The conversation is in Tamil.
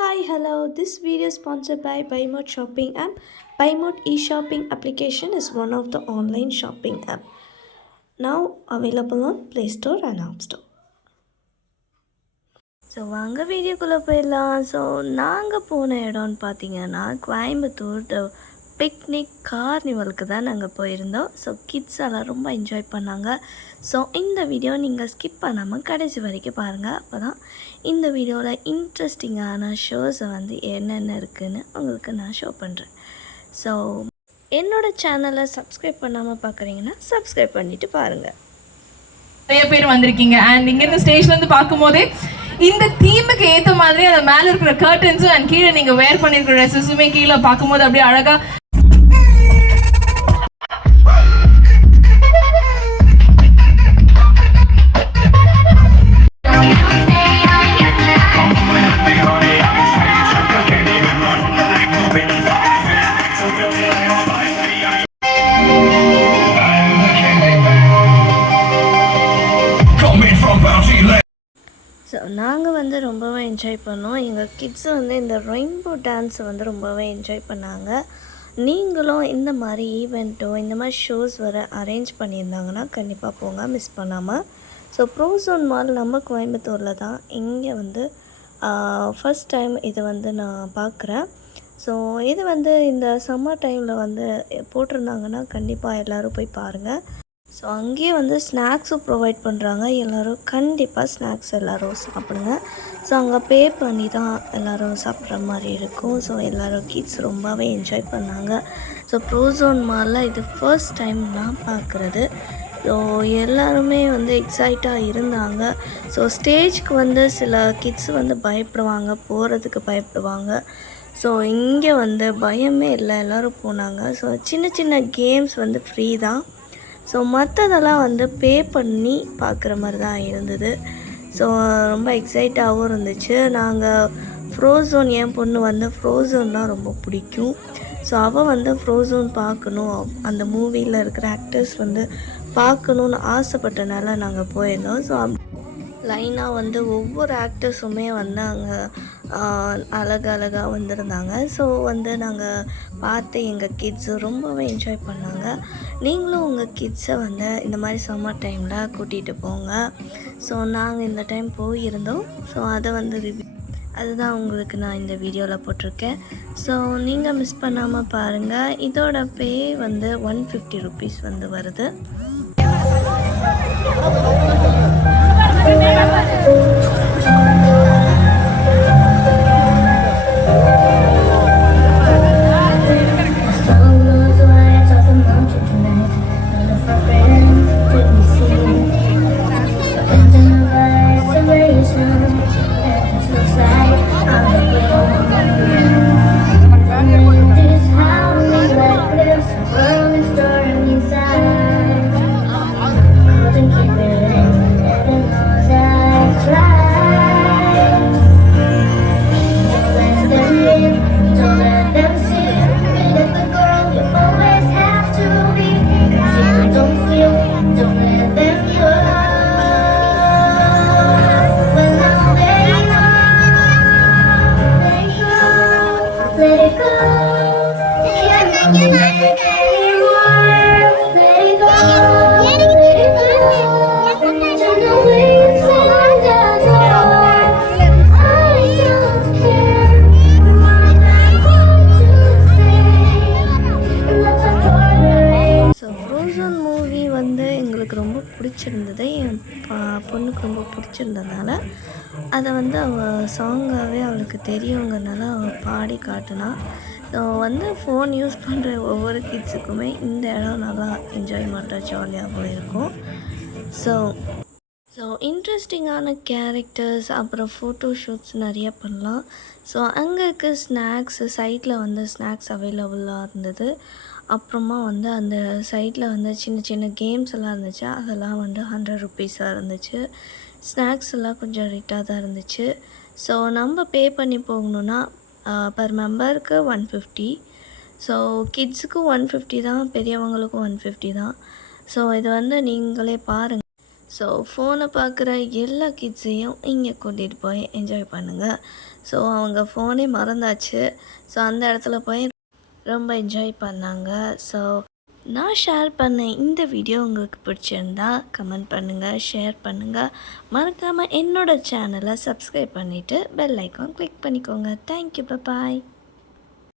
Hi, hello. This video is sponsored by BuyMode Shopping app. BuyMode e-shopping application is one of the online shopping app now available on Play Store and App Store. So வாங்க வீடியோக்குள்ளே போயிடலாம். ஸோ நாங்கள் போன இடம்னு பார்த்தீங்கன்னா கோயம்புத்தூர் பிக்னிக் கார்னிவலுக்கு தான் நாங்கள் போயிருந்தோம். ஸோ கிட்ஸ் எல்லாம் ரொம்ப என்ஜாய் பண்ணாங்க. ஸோ இந்த வீடியோ நீங்கள் ஸ்கிப் பண்ணாமல் கடைசி வரைக்கும் பாருங்கள். அப்போ தான் இந்த வீடியோவில் இன்ட்ரெஸ்டிங்கான ஷோஸை என்னென்ன இருக்குதுன்னு உங்களுக்கு நான் ஷோ பண்ணுறேன். ஸோ என்னோடய சேனலை சப்ஸ்கிரைப் பண்ணாமல் பார்க்குறீங்கன்னா சப்ஸ்கிரைப் பண்ணிவிட்டு பாருங்கள். நிறைய பேர் வந்திருக்கீங்க. அண்ட் இங்கேருந்து ஸ்டேஜ்லேருந்து பார்க்கும்போதே இந்த தீமுக்கு ஏற்ற மாதிரி அந்த மேலே இருக்கிற கர்டன்ஸும் அண்ட் கீழே நீங்கள் வேர் பண்ணியிருக்கிற ட்ரெஸ்ஸஸுமே கீழே பார்க்கும்போது அப்படியே அழகாக ஸோ நாங்கள் ரொம்பவே என்ஜாய் பண்ணோம். எங்கள் கிட்ஸ் இந்த ரெயின்போ டான்ஸை ரொம்பவே என்ஜாய் பண்ணாங்க. நீங்களும் இந்த மாதிரி ஈவெண்ட்டோ இந்த மாதிரி ஷோஸ் அரேஞ்ச் பண்ணியிருந்தாங்கன்னா கண்டிப்பாக போங்க, மிஸ் பண்ணாமல். ஸோ ப்ரோசோன் மால் நம்ம கோயம்புத்தூரில் தான். இங்கே ஃபஸ்ட் டைம் இது நான் பார்க்குறேன். ஸோ இது இந்த சம்மர் டைமில் போட்டிருந்தாங்கன்னா கண்டிப்பாக எல்லோரும் போய் பாருங்கள். ஸோ அங்கேயே ஸ்நாக்ஸும் ப்ரொவைட் பண்ணுறாங்க. எல்லோரும் கண்டிப்பாக ஸ்நாக்ஸ் எல்லோரும் சாப்பிடுங்க. ஸோ அங்கே பே பண்ணி தான் எல்லோரும் சாப்பிட்ற மாதிரி இருக்கும். ஸோ எல்லோரும் கிட்ஸ் ரொம்பவே என்ஜாய் பண்ணாங்க. ஸோ ப்ரோசோன் மாலில் இது ஃபர்ஸ்ட் டைம் நான் பார்க்குறது. ஸோ எல்லாருமே எக்ஸைட்டாக இருந்தாங்க. ஸோ ஸ்டேஜ்க்கு சில கிட்ஸ் பயப்படுவாங்க, போகிறதுக்கு பயப்படுவாங்க. ஸோ இங்கே பயமே இல்லை, எல்லோரும் போனாங்க. ஸோ சின்ன சின்ன கேம்ஸ் ஃப்ரீ தான். ஸோ மற்றதெல்லாம் பே பண்ணி பார்க்குற மாதிரி தான் இருந்தது. ஸோ ரொம்ப எக்ஸைட்டாகவும் இருந்துச்சு. நாங்கள் ஃப்ரோசோன், என் பொண்ணு ஃப்ரோசோன்னால் ரொம்ப பிடிக்கும். ஸோ அவள் ஃப்ரோசோன் பார்க்கணும், அந்த மூவியில் இருக்கிற ஆக்டர்ஸ் பார்க்கணுன்னு ஆசைப்பட்டனால நாங்கள் போயிருந்தோம். ஸோ லைனாக ஒவ்வொரு ஆக்டர்ஸுமே அங்கே அழகாக வந்திருந்தாங்க. ஸோ நாங்கள் பார்த்து எங்கள் கிட்ஸு ரொம்பவே என்ஜாய் பண்ணாங்க. நீங்களும் உங்கள் கிட்ஸை இந்த மாதிரி சம்மர் டைமில் கூட்டிகிட்டு போங்க. ஸோ நாங்கள் இந்த டைம் போயிருந்தோம். ஸோ அதை அதுதான் உங்களுக்கு நான் இந்த வீடியோவில் போட்டிருக்கேன். ஸோ நீங்கள் மிஸ் பண்ணாமல் பாருங்கள். இதோட பே 150 ருபீஸ் வருது. எங்களுக்கு ரொம்ப பிடிச்சிருந்தது. என் பொண்ணுக்கு ரொம்ப பிடிச்சிருந்ததுனால அதை அவள் சாங்காகவே அவளுக்கு தெரியுங்கிறனால அவள் பாடி காட்டினா. ஸோ ஃபோன் யூஸ் பண்ணுற ஒவ்வொரு கிட்ஸுக்குமே இந்த இடம் நல்லா என்ஜாய்மெண்ட்டாக ஜாலியாக போயிருக்கும். ஸோ இன்ட்ரெஸ்டிங்கான கேரக்டர்ஸ், அப்புறம் ஃபோட்டோ ஷூட்ஸ் நிறைய பண்ணலாம். ஸோ அங்கே இருக்க ஸ்நாக்ஸு சைட்டில் ஸ்நாக்ஸ் அவைலபிளாக இருந்தது. அப்புறமா அந்த சைட்டில் சின்ன சின்ன கேம்ஸ் எல்லாம் இருந்துச்சு. அதெல்லாம் 100 ருபீஸாக இருந்துச்சு. ஸ்நாக்ஸ் எல்லாம் கொஞ்சம் ரேட்டாக தான் இருந்துச்சு. ஸோ நம்ம பே பண்ணி போகணுன்னா பர் மெம்பருக்கு 150. ஸோ கிட்ஸுக்கும் 150 தான், பெரியவங்களுக்கும் 150 தான். ஸோ இது நீங்களே பாருங்கள். ஸோ ஃபோனை பார்க்குற எல்லா கிட்ஸையும் இங்கே கூட்டிகிட்டு போய் என்ஜாய் பண்ணுங்கள். ஸோ அவங்க ஃபோனே மறந்தாச்சு. ஸோ அந்த இடத்துல போய் ரொம்ப என்ஜாய் பண்ணாங்க. ஸோ நான் ஷேர் பண்ண இந்த வீடியோ உங்களுக்கு பிடிச்சிருந்தா கமெண்ட் பண்ணுங்கள், ஷேர் பண்ணுங்கள். மறக்காமல் என்னோடய சேனலை சப்ஸ்கிரைப் பண்ணிவிட்டு பெல் ஐக்கான் கிளிக் பண்ணிக்கோங்க. தேங்க்யூ, பாய்.